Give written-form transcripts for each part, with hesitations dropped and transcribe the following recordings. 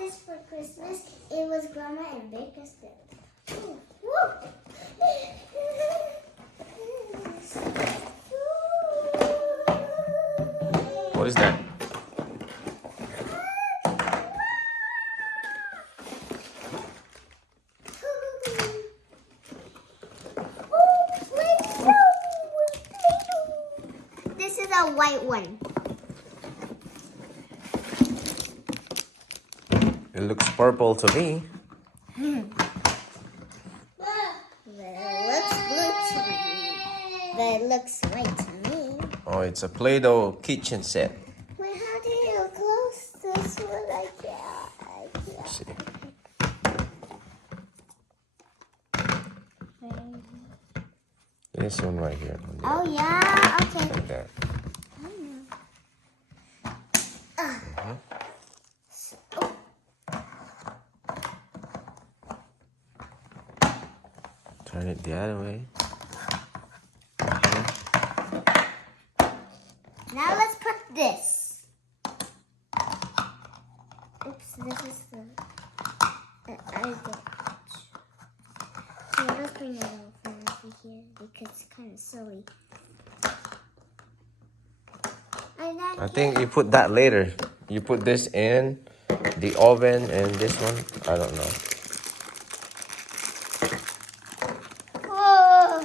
this for Christmas. It was Grandma and Baker's gift. What is that? This is a white one. It looks purple to me. But it looks white to me. Oh, it's a Play-Doh kitchen set. Wait, how do you close this one like that? Let's see. This one right here. Oh, yeah. Okay. Like that. Turn it the other way. Now let's put this. Oops, this is the... I did. So let's bring it over here because it's kind of silly. I think you put that later. You put this in the oven and this one. I don't know. Whoa.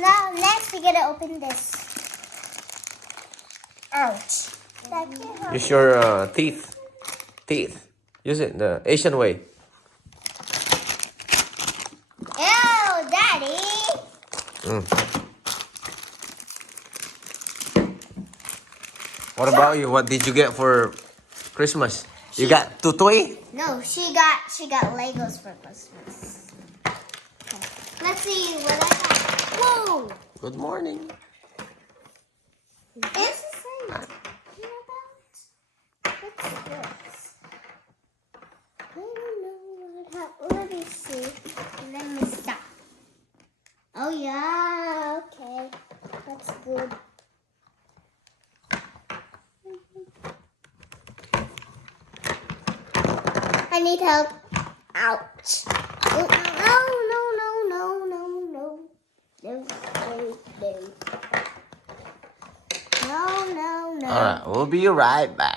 Now next we gotta open this. Ouch. That can't help. Use your teeth. Teeth. Use it the Asian way. Ew, Daddy. What about you? What did you get for Christmas? You got two toy? No, she got Legos for Christmas. Okay. Let's see what I got. Whoa! Good morning. It's the same. What's this? I don't know what let me see. Let me stop. Oh yeah, okay. That's good. I need help. Ouch. Oh, no. All right, we'll be right back.